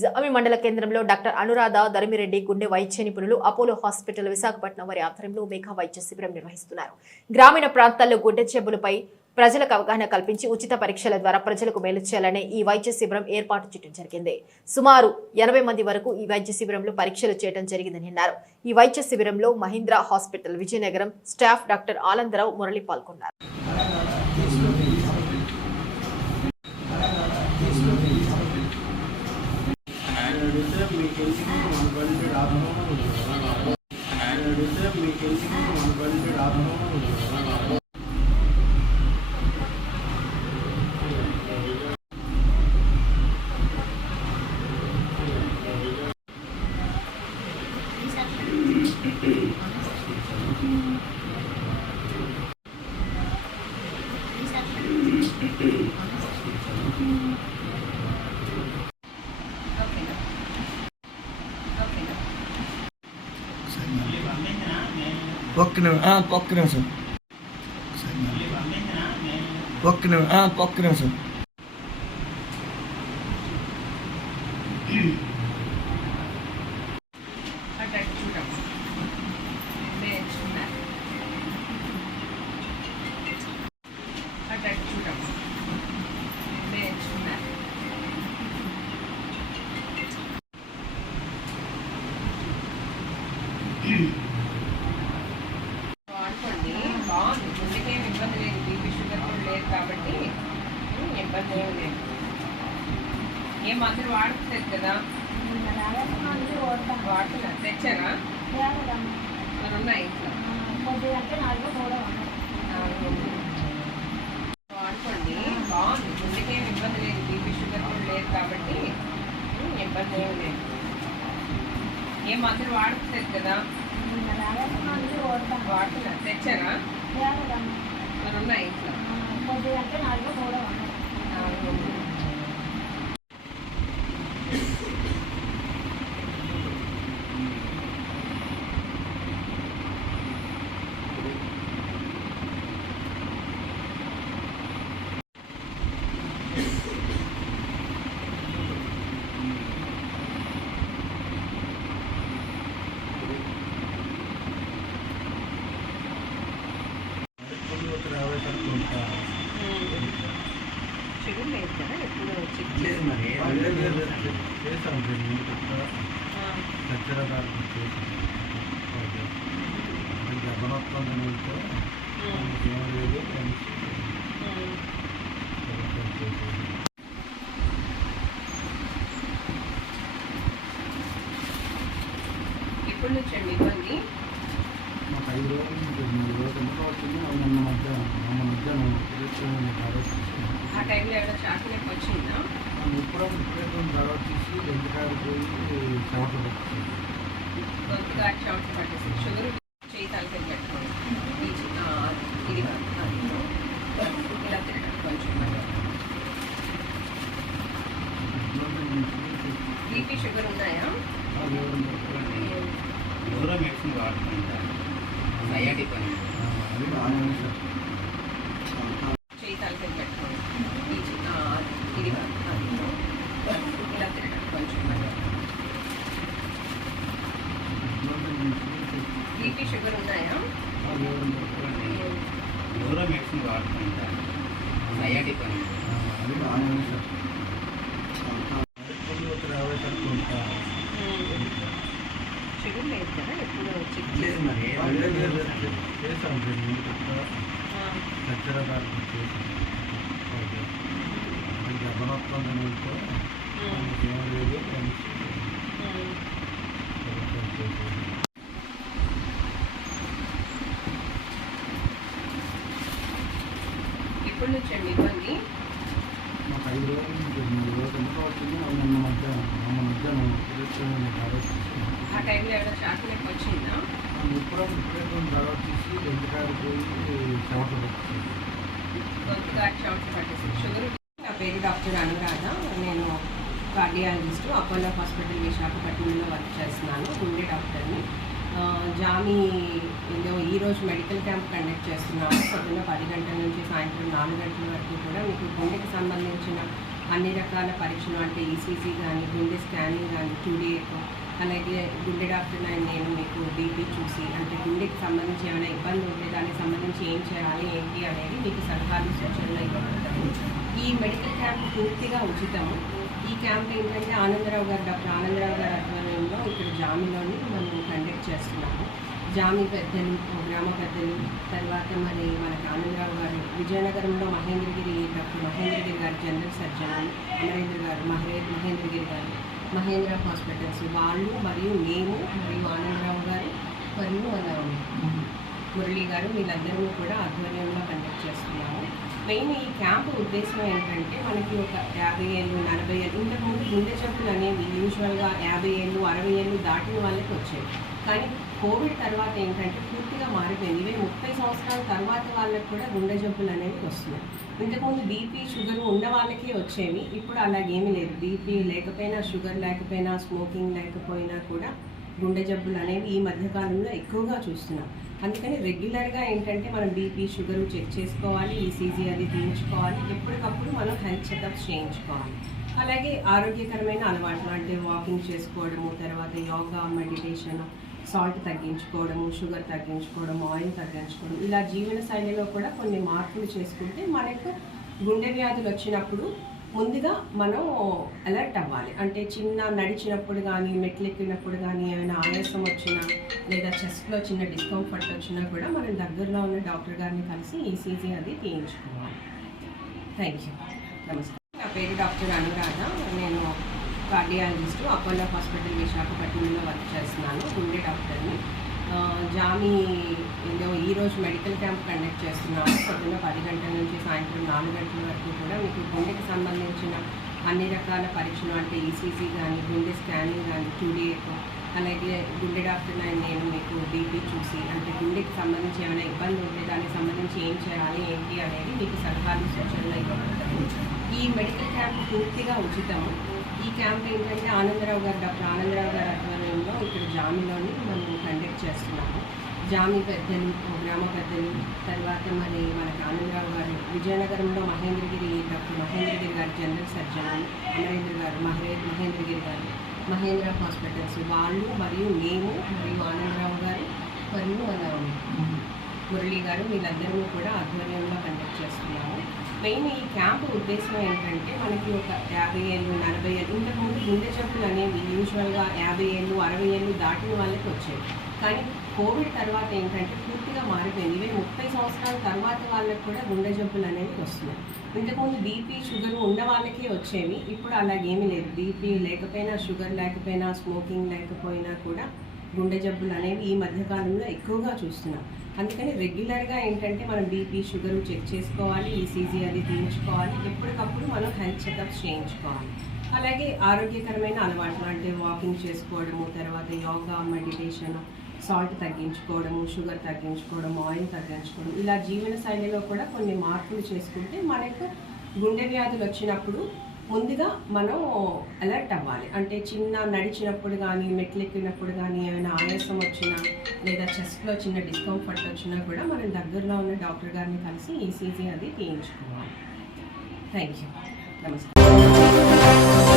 జామి మండల కేంద్రంలో డాక్టర్ అనురాధ ధర్మిరెడ్డి గుండె వైద్య నిపుణులు అపోలో హాస్పిటల్ విశాఖపట్నం వారి ఆధ్వర్యంలో మెగా వైద్య శిబిరం నిర్వహిస్తున్నారు. గ్రామీణ ప్రాంతాల్లో గుండె జబ్బులపై ప్రజలకు అవగాహన కల్పించి ఉచిత పరీక్షల ద్వారా ప్రజలకు మేలు చేయాలనే ఈ వైద్య శిబిరం ఏర్పాటు చేయడం జరిగింది. సుమారు 80 మంది వరకు ఈ వైద్య శిబిరంలో పరీక్షలు చేయడం జరిగిందని అన్నారు. ఈ వైద్య శిబిరంలో Mahindra hospital Vizianagaram staff doctor Anandarao Murali పాల్గొన్నారు. పక్కన సార్ పక్కన సార్ గుండెకేం ఇబ్బంది లేదు, బీపీ షుగర్ కూడా లేదు కాబట్టి ఇబ్బంది ఏమి లేదు. ఏం మందులు వాడుతుంది కదా, వాడుతున్నా తెచ్చారా? మరి ఉన్నాయి ఇంట్లో వాడుకోండి, బాగుంది. గుండెకేం ఇబ్బంది లేదు, బీపీ షుగర్ కూడా లేదు కాబట్టి ఇబ్బంది ఏమి లేదు. ఏం మందులు వాడుతుంది కదా, వాడుతున్నా తెచ్చారా? మరి ఉన్నాయి ఇంట్లో షుగర్ లేదు కదా, ఎప్పుడు చెక్ ఎప్పుడు నుంచండి ఇబ్బంది? మాకు 5 రోజులు 3 రోజులు ఎంత అవుతుంది. మొన్న మధ్యాహ్నం ఆ టైంలో ఏమైనా చాకులకు వచ్చిందా? ఇప్పుడే తర్వాత తీసి గంటకాయలు పోయి చెమటలు పట్టింది. గొంతుగా చెమటలు పట్టేసి షుగర్ చేయి తలకి పెట్టుకోండి. ఇది ఇలా తిరగండి కొంచెం. బీపీ షుగర్ ఉన్నాయా? మెడిసిన్ వాడుతుంటారు. చేయి తలకి పెట్టుకోండి. ఇది ఇలా తిరగండి కొంచెం. బీపీ షుగర్ ఉన్నాయా? మెడిసిన్ వాడుతుంటారు. షుగర్ లేదు కదా, ఎప్పుడు చెక్ ఎప్పుడు నుంచండి ఇబ్బంది? మాకు 5 రోజులు 3 రోజులు ఎంత అవుతుంది. మొన్న మధ్యాహ్నం ఆ టైంలో ఏమైనా చాకులకు వచ్చిందా? ఇప్పుడే తర్వాత తీసి గంటకాయలు పోయి చెమటలు పట్టింది. గొంతుగా చెమటలు పట్టేసి షుగర్. నా పేరు డాక్టర్ అనురాధ, నేను కార్డియాలజిస్ట్, అపోలో హాస్పిటల్ విశాఖపట్నంలో వర్క్ చేస్తున్నాను, గుండె డాక్టర్ని. జామి ఈరోజు మెడికల్ క్యాంప్ కండక్ట్ చేస్తున్నాము. పొద్దున్న 10 గంటల నుంచి సాయంత్రం 4 గంటల వరకు కూడా మీకు గుండెకి సంబంధించిన అన్ని రకాల పరీక్షలు అంటే ఈసీజీ కానీ గుండె స్కానింగ్ కానీ 2D ఎకో, అలాగే గుండె డాక్టర్ నేను మీకు బీపీ చూసి అంటే గుండెకి సంబంధించి ఏమైనా ఇబ్బంది ఉంటే దానికి సంబంధించి ఏం చేయాలి ఏంటి అనేది మీకు సలహాలు సూచనలు ఇవ్వబడతాయి. ఈ మెడికల్ క్యాంప్ పూర్తిగా ఉచితము. ఈ క్యాంప్ ఏంటంటే డాక్టర్ ఆనందరావు గారి ఆధ్వర్యంలో ఇక్కడ జామీలోని మనం కండక్ట్ చేస్తున్నాము. జామీ పెద్దలు, గ్రామ పెద్దలు, తర్వాత మరి మనకి ఆనందరావు గారు విజయనగరంలో డాక్టర్ మహేంద్రగిరి గారు జనరల్ సర్జన్, మహేంద్రగిరి గారు మహేంద్ర హాస్పిటల్స్ వాళ్ళు మరియు మేము మరియు ఆనందరావు గారు మరియు మన మురళి గారు వీళ్ళందరూ కూడా ఆధ్వర్యంలో కండక్ట్ చేస్తున్నాము. మెయిన్ ఈ క్యాంపు ఉద్దేశం ఏంటంటే మనకి ఒక 50 ఏళ్ళు 40 ఏళ్ళు ఇంతకుముందు గుండె జబ్బులు అనేవి యూజువల్గా 50 ఏళ్ళు 60 ఏళ్ళు దాటిన వాళ్ళకి వచ్చాయి. కానీ కోవిడ్ తర్వాత ఏంటంటే పూర్తిగా మారిపోయింది. ఇవే 30 సంవత్సరాల తర్వాత వాళ్ళకి కూడా గుండె జబ్బులు అనేవి వస్తున్నాయి. ఇంతకుముందు బీపీ షుగర్ ఉన్న వాళ్ళకే వచ్చేవి, ఇప్పుడు అలాగేమీ లేదు. బీపీ లేకపోయినా, షుగర్ లేకపోయినా, స్మోకింగ్ లేకపోయినా కూడా గుండె జబ్బులు అనేవి ఈ మధ్యకాలంలో ఎక్కువగా చూస్తున్నాం. అందుకని రెగ్యులర్గా ఏంటంటే మనం బీపీ షుగర్ చెక్ చేసుకోవాలి, ఈసీజీ అది తీయించుకోవాలి, ఎప్పటికప్పుడు మనం హెల్త్ చెకప్స్ చేయించుకోవాలి. అలాగే ఆరోగ్యకరమైన అలవాట్లు అంటే వాకింగ్ చేసుకోవడము, తర్వాత యోగా, మెడిటేషన్, సాల్ట్ తగ్గించుకోవడము, షుగర్ తగ్గించుకోవడం, ఆయిల్ తగ్గించుకోవడం, ఇలా జీవన శైలిలో కూడా కొన్ని మార్పులు చేసుకుంటే మనకు గుండె వ్యాధులు వచ్చినప్పుడు ముందుగా మనం అలర్ట్ అవ్వాలి. అంటే చిన్న నడిచినప్పుడు కానీ, మెట్లెక్కినప్పుడు కానీ ఏమైనా ఆయాసం వచ్చినా లేదా చెస్ట్లో చిన్న డిస్కంఫర్ట్ వచ్చినా కూడా మనం దగ్గరలో ఉన్న డాక్టర్ గారిని కలిసి ఈసీజీ అది తీయించుకోవాలి. Thank you. నమస్కారం. నా పేరు డాక్టర్ అనురాధ. నేను కార్డియాలజిస్టు, అపోలో హాస్పిటల్ విశాఖపట్నంలో వర్క్ చేస్తున్నాను, గుండె డాక్టర్ని. జామీలో ఈరోజు మెడికల్ క్యాంప్ కండక్ట్ చేస్తున్నాము. పొద్దున్న 10 గంటల నుంచి సాయంత్రం 4 గంటల వరకు కూడా మీకు గుండెకి సంబంధించిన అన్ని రకాల పరీక్షలు అంటే ఈసీజీ కానీ, గుండె స్కానింగ్ కానీ, 2D ఎకో, అలాగే గుండె డాక్టర్ నేను మీకు బీపీ చూసి అంటే గుండెకి సంబంధించి ఏమైనా ఇబ్బంది ఉంటే దానికి సంబంధించి ఏం చేయాలి ఏంటి అనేది మీకు సలహాలు సూచనలు ఇవ్వబడతాయి. ఈ మెడికల్ క్యాంప్ పూర్తిగా ఉచితము. ఈ క్యాంప్ ఏంటంటే డాక్టర్ ఆనందరావు గారి ఆధ్వర్యంలో ఇక్కడ జామీలోని మనం కండక్ట్ చేస్తున్నాము. జామీ పెద్దలు, గ్రామ పెద్దలు, తర్వాత మరి మనకి ఆనందరావు గారు విజయనగరంలో డాక్టర్ మహేంద్రగిరి గారు జనరల్ సర్జన్, మహేంద్రగిరి గారు మహేంద్ర హాస్పిటల్స్ వాళ్ళు మరియు మేము మరియు ఆనందరావు గారు మరియు మన మురళి గారు వీళ్ళందరూ కూడా ఆధ్వర్యంలో కండక్ట్ చేస్తున్నాము. మెయిన్ ఈ క్యాంపు ఉద్దేశం ఏంటంటే మనకి ఒక 50 ఏళ్ళు 40 ఏళ్ళు ఇంతకుముందు గుండె జబ్బులు అనేవి యూజువల్గా 50 ఏళ్ళు 60 ఏళ్ళు దాటిన వాళ్ళకి వచ్చేవి. కానీ కోవిడ్ తర్వాత ఏంటంటే పూర్తిగా మారిపోయింది. ఇవే 30 సంవత్సరాల తర్వాత వాళ్ళకి కూడా గుండె జబ్బులు అనేవి వస్తున్నాయి. ఇంతకుముందు బీపీ షుగర్ ఉన్న వాళ్ళకే వచ్చేవి, ఇప్పుడు అలాగేమీ లేదు. బీపీ లేకపోయినా, షుగర్ లేకపోయినా, స్మోకింగ్ లేకపోయినా కూడా గుండె జబ్బులు అనేవి ఈ మధ్యకాలంలో ఎక్కువగా చూస్తున్నాం. అందుకని రెగ్యులర్గా ఏంటంటే మనం బీపీ షుగర్ చెక్ చేసుకోవాలి, ఈసీజీ అది తీయించుకోవాలి, ఎప్పటికప్పుడు మనం హెల్త్ చెకప్స్ చేయించుకోవాలి. అలాగే ఆరోగ్యకరమైన అలవాట్లు అంటే వాకింగ్ చేసుకోవడము, తర్వాత యోగా, మెడిటేషన్, సాల్ట్ తగ్గించుకోవడము, షుగర్ తగ్గించుకోవడం, ఆయిల్ తగ్గించుకోవడం, ఇలా జీవన శైలిలో కూడా కొన్ని మార్పులు చేసుకుంటే మనకు గుండె వ్యాధులు వచ్చినప్పుడు ముందుగా మనం అలర్ట్ అవ్వాలి. అంటే చిన్న నడిచినప్పుడు కానీ, మెట్లెక్కినప్పుడు కానీ ఏమైనా ఆయాసం వచ్చినా లేదా చెస్ట్లో చిన్న డిస్కంఫర్ట్ వచ్చినా కూడా మనం దగ్గరలో ఉన్న డాక్టర్ గారిని కలిసి ఈసీజీ అది తీయించుకోవాలి. Thank you. నమస్కారం.